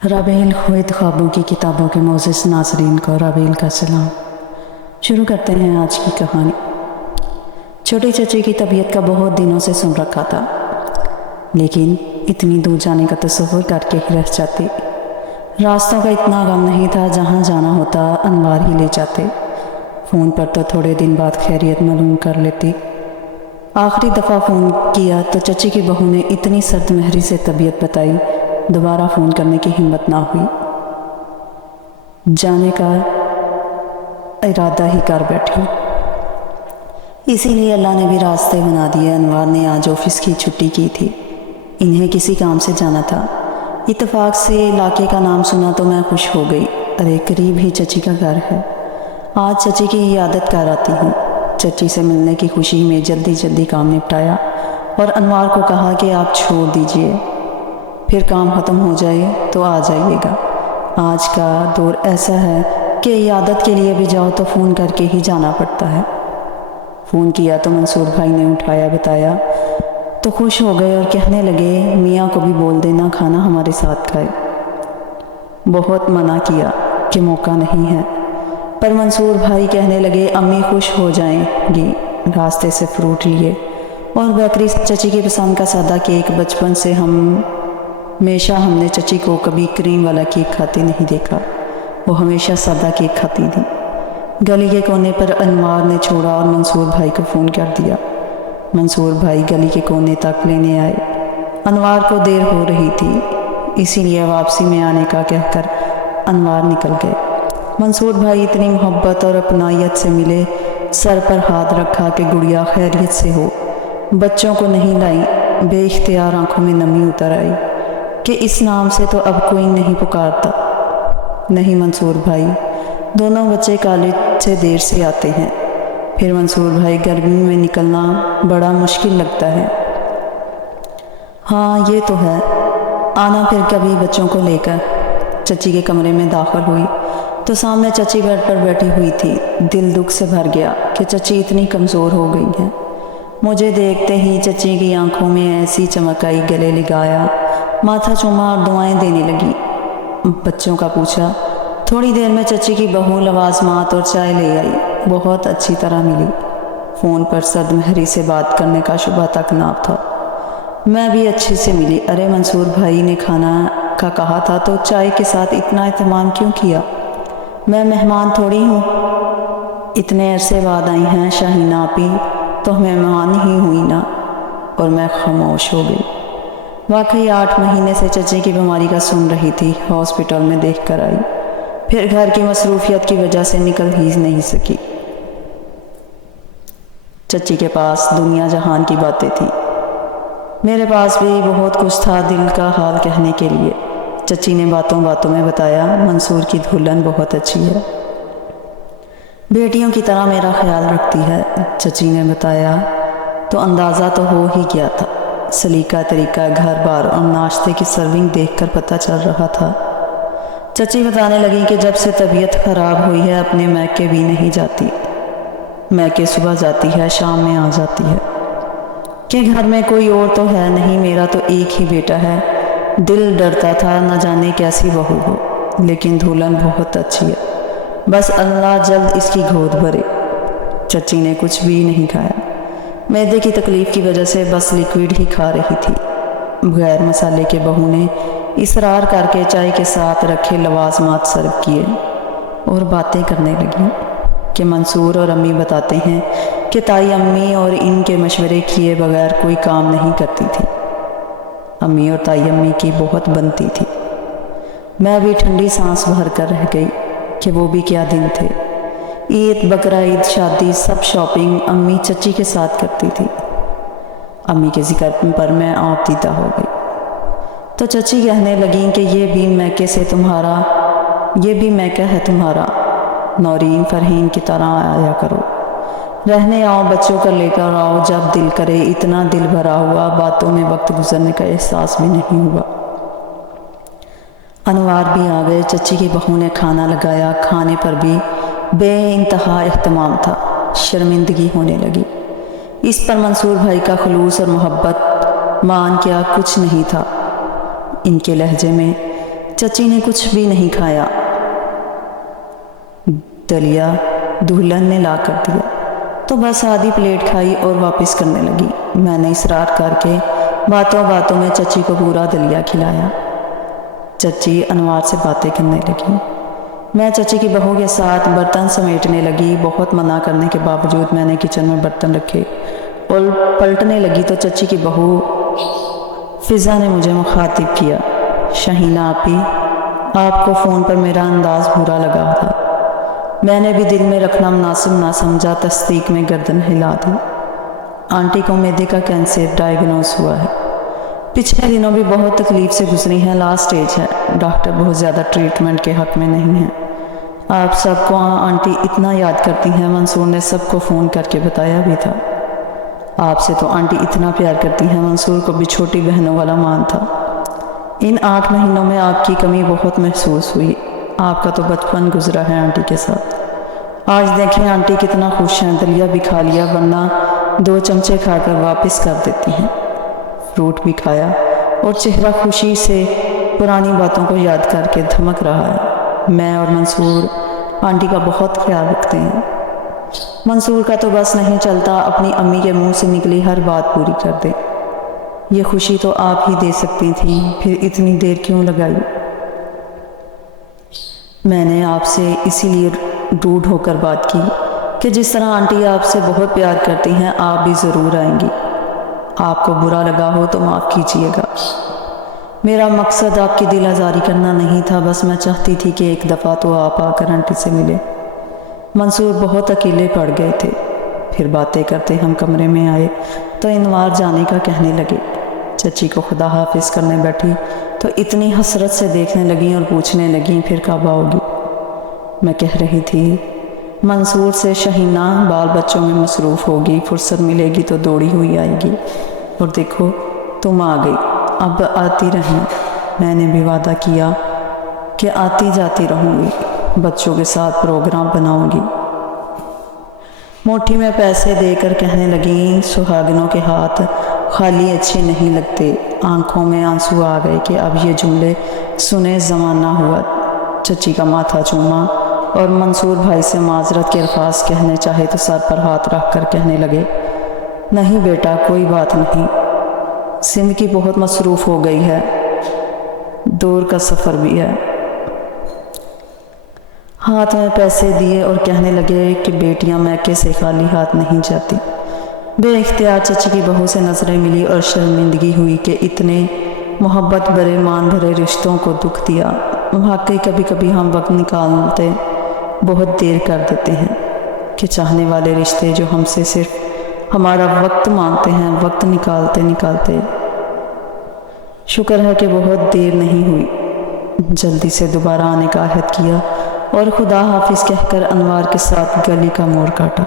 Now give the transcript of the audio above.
रबील ख्वाब ख्वाबों की किताबों के मोजिस नाजरीन को रबील का सलाम। शुरू करते हैं आज की कहानी। छोटी चची की तबीयत का बहुत दिनों से सुन रखा था, लेकिन इतनी दूर जाने का तसव्वुर करके ही रह जाती। रास्तों का इतना गम नहीं था, जहाँ जाना होता अनवार ही ले जाते। फ़ोन पर तो थोड़े दिन बाद खैरियत मालूम कर लेती। आखिरी दफ़ा फ़ोन किया तो चची की बहू ने इतनी सर्द महरी से तबीयत बताई, दोबारा फ़ोन करने की हिम्मत ना हुई। जाने का इरादा ही कर बैठी। इसीलिए अल्लाह ने भी रास्ते बना दिए। अनवार ने आज ऑफिस की छुट्टी की थी, इन्हें किसी काम से जाना था। इत्तेफाक से इलाके का नाम सुना तो मैं खुश हो गई। अरे करीब ही चची का घर है, आज चची की इयादत कर आती हूँ। चची से मिलने की खुशी में जल्दी जल्दी काम निपटाया और अनवार को कहा कि आप छोड़ दीजिए, फिर काम ख़त्म हो जाए तो आ जाइएगा। आज का दौर ऐसा है कि इयादत के लिए भी जाओ तो फ़ोन करके ही जाना पड़ता है। फ़ोन किया तो मंसूर भाई ने उठाया, बताया तो खुश हो गए और कहने लगे मियाँ को भी बोल देना खाना हमारे साथ खाए। बहुत मना किया कि मौका नहीं है, पर मंसूर भाई कहने लगे अम्मी खुश हो जाएंगी। रास्ते से फ्रूट लिए और बेकरी से चची की पसंद का सादा केक। बचपन से हमेशा हमने चची को कभी क्रीम वाला केक खाते नहीं देखा, वो हमेशा सादा केक खाती थी। गली के कोने पर अनवार ने छोड़ा और मंसूर भाई को फ़ोन कर दिया। मंसूर भाई गली के कोने तक लेने आए। अनवार को देर हो रही थी, इसीलिए वापसी में आने का कहकर अनवार निकल गए। मंसूर भाई इतनी मोहब्बत और अपनायत से मिले, सर पर हाथ रखा कि गुड़िया खैरियत से हो। बच्चों को नहीं लाई, बेइख्तियार आंखों में नमी उतर आई कि इस नाम से तो अब कोई नहीं पुकारता। नहीं मंसूर भाई, दोनों बच्चे कॉलेज से देर से आते हैं, फिर मंसूर भाई गर्मी में निकलना बड़ा मुश्किल लगता है। हाँ ये तो है, आना फिर कभी बच्चों को लेकर। चची के कमरे में दाखिल हुई तो सामने चची बेड पर बैठी हुई थी। दिल दुख से भर गया कि चची इतनी कमज़ोर हो गई है। मुझे देखते ही चची की आंखों में ऐसी चमक आई, गले लगाया, माथा चूमा और दुआएं देने लगी। बच्चों का पूछा। थोड़ी देर में चची की बहू लवाजमात और चाय ले आई, बहुत अच्छी तरह मिली। फ़ोन पर सद महरी से बात करने का शुबा तक ना था। मैं भी अच्छी से मिली। अरे मंसूर भाई ने खाना का कहा था तो चाय के साथ इतना एहतमाम क्यों किया? मैं मेहमान थोड़ी हूँ, इतने अरसे बाद आई हैं शाहीना आपी, तो मेहमान ही हुई ना। और मैं खामोश हो गई। वाकई 8 महीने से चची की बीमारी का सुन रही थी। हॉस्पिटल में देख कर आई, फिर घर की मसरूफियत की वजह से निकल ही नहीं सकी। चची के पास दुनिया जहान की बातें थी, मेरे पास भी बहुत कुछ था दिल का हाल कहने के लिए। चची ने बातों बातों में बताया मंसूर की दुल्हन बहुत अच्छी है, बेटियों की तरह मेरा ख्याल रखती है। चची ने बताया तो अंदाज़ा तो हो ही गया था। सलीका तरीका, घर बार और नाश्ते की सर्विंग देखकर पता चल रहा था। चची बताने लगी कि जब से तबीयत ख़राब हुई है अपने मैके भी नहीं जाती। मैके सुबह जाती है, शाम में आ जाती है। कि घर में कोई और तो है नहीं, मेरा तो एक ही बेटा है। दिल डरता था न जाने कैसी बहू हो, लेकिन दुल्हन बहुत अच्छी है, बस अल्लाह जल्द इसकी गोद भरे। चची ने कुछ भी नहीं खाया, मैदे की तकलीफ़ की वजह से बस लिक्विड ही खा रही थी। बगैर मसाले के बहू ने इसरार करके चाय के साथ रखे लवाजमात सर्व किए और बातें करने लगी कि मंसूर और अम्मी बताते हैं कि ताई अम्मी और इनके मशवरे किए बगैर कोई काम नहीं करती थी। अम्मी और ताई अम्मी की बहुत बनती थी। मैं भी ठंडी सांस भर कर रह गई कि वो भी क्या दिन थे। ईद, बकरा ईद, शादी, सब शॉपिंग अम्मी चची के साथ करती थी। अम्मी के जिक्र पर मैं आप दीदा हो गई तो चची कहने लगी कि ये भी मैका है तुम्हारा, नौरीन फरहीन की तरह आया करो, रहने आओ, बच्चों को लेकर आओ जब दिल करे। इतना दिल भरा हुआ, बातों में वक्त गुजरने का एहसास भी नहीं हुआ। अनवार भी आ गए। चची की बहू ने खाना लगाया, खाने पर भी बेइंतहा एहतमाम था। शर्मिंदगी होने लगी। इस पर मंसूर भाई का खुलूस और मोहब्बत मान क्या कुछ नहीं था। इनके लहजे में चची ने कुछ भी नहीं खाया। दलिया दुल्हन ने ला कर दिया तो बस आधी प्लेट खाई और वापस करने लगी। मैंने इसरार करके बातों बातों में चची को पूरा दलिया खिलाया। चची अनवार से बातें करने लगी। मैं चची की बहू के साथ बर्तन समेटने लगी। बहुत मना करने के बावजूद मैंने किचन में बर्तन रखे और पलटने लगी तो चची की बहू फिज़ा ने मुझे मुखातिब किया, शहीना आपी, आपको फ़ोन पर मेरा अंदाज़ बुरा लगा था। मैंने भी दिल में रखना मुनासिब ना समझा, तस्दीक में गर्दन हिला दी। आंटी को मैदे का कैंसर डायग्नोस हुआ है। पिछले दिनों भी बहुत तकलीफ़ से गुजरी हैं, लास्ट स्टेज है। डॉक्टर बहुत ज़्यादा ट्रीटमेंट के हक़ में नहीं है। आप सबको आंटी इतना याद करती हैं, मंसूर ने सबको फ़ोन करके बताया भी था। आपसे तो आंटी इतना प्यार करती हैं, मंसूर को भी छोटी बहनों वाला मान था। इन 8 महीनों में आपकी कमी बहुत महसूस हुई। आपका तो बचपन गुजरा है आंटी के साथ। आज देखें आंटी कितना खुश हैं, दलिया भी खा लिया, वरना 2 चमचे खाकर वापस कर देती हैं। फ्रूट भी खाया और चेहरा खुशी से पुरानी बातों को याद करके धमक रहा है। मैं और मंसूर आंटी का बहुत ख्याल रखते हैं। मंसूर का तो बस नहीं चलता, अपनी अम्मी के मुंह से निकली हर बात पूरी कर दे। ये खुशी तो आप ही दे सकती थी, फिर इतनी देर क्यों लगाई? मैंने आपसे इसीलिए रूड होकर बात की कि जिस तरह आंटी आपसे बहुत प्यार करती हैं, आप भी ज़रूर आएंगी। आपको बुरा लगा हो तो माफ़ कीजिएगा। मेरा मकसद आपकी दिल आज़ारी करना नहीं था, बस मैं चाहती थी कि एक दफ़ा तो आप आकर आंटी से मिले। मंसूर बहुत अकेले पड़ गए थे। फिर बातें करते हम कमरे में आए तो इनवार जाने का कहने लगे। चची को खुदा हाफिज़ करने बैठी तो इतनी हसरत से देखने लगी और पूछने लगी, फिर कब आओगी? मैं कह रही थी मंसूर से, शहीना बाल बच्चों में मसरूफ़ होगी, फुर्सत मिलेगी तो दौड़ी हुई आएगी। और देखो तुम आ गई, अब आती रहना। मैंने भी वादा किया कि आती जाती रहूँगी, बच्चों के साथ प्रोग्राम बनाऊँगी। मुट्ठी में पैसे देकर कहने लगी, सुहागनों के हाथ खाली अच्छे नहीं लगते। आंखों में आंसू आ गए कि अब ये जुमले सुने ज़माना हुआ। चची का माथा चूमा और मंसूर भाई से माजरत के अल्फाज कहने चाहे तो सर पर हाथ रख कर कहने लगे, नहीं बेटा कोई बात नहीं, ज़िंदगी बहुत मसरूफ़ हो गई है, दूर का सफ़र भी है। हाथ में पैसे दिए और कहने लगे कि बेटियां मैके से खाली हाथ नहीं जाती। बेइख्तियार चची की बहू से नज़रें मिली और शर्मिंदगी हुई कि इतने मोहब्बत भरे मान भरे रिश्तों को दुख दिया। वाकई कभी कभी हम वक्त निकालते बहुत देर कर देते हैं कि चाहने वाले रिश्ते जो हमसे सिर्फ हमारा वक्त मांगते हैं, वक्त निकालते निकालते शुक्र है कि बहुत देर नहीं हुई। जल्दी से दोबारा आने का अहद किया और खुदा हाफिज़ कहकर अनवार के साथ गली का मोड़ काटा।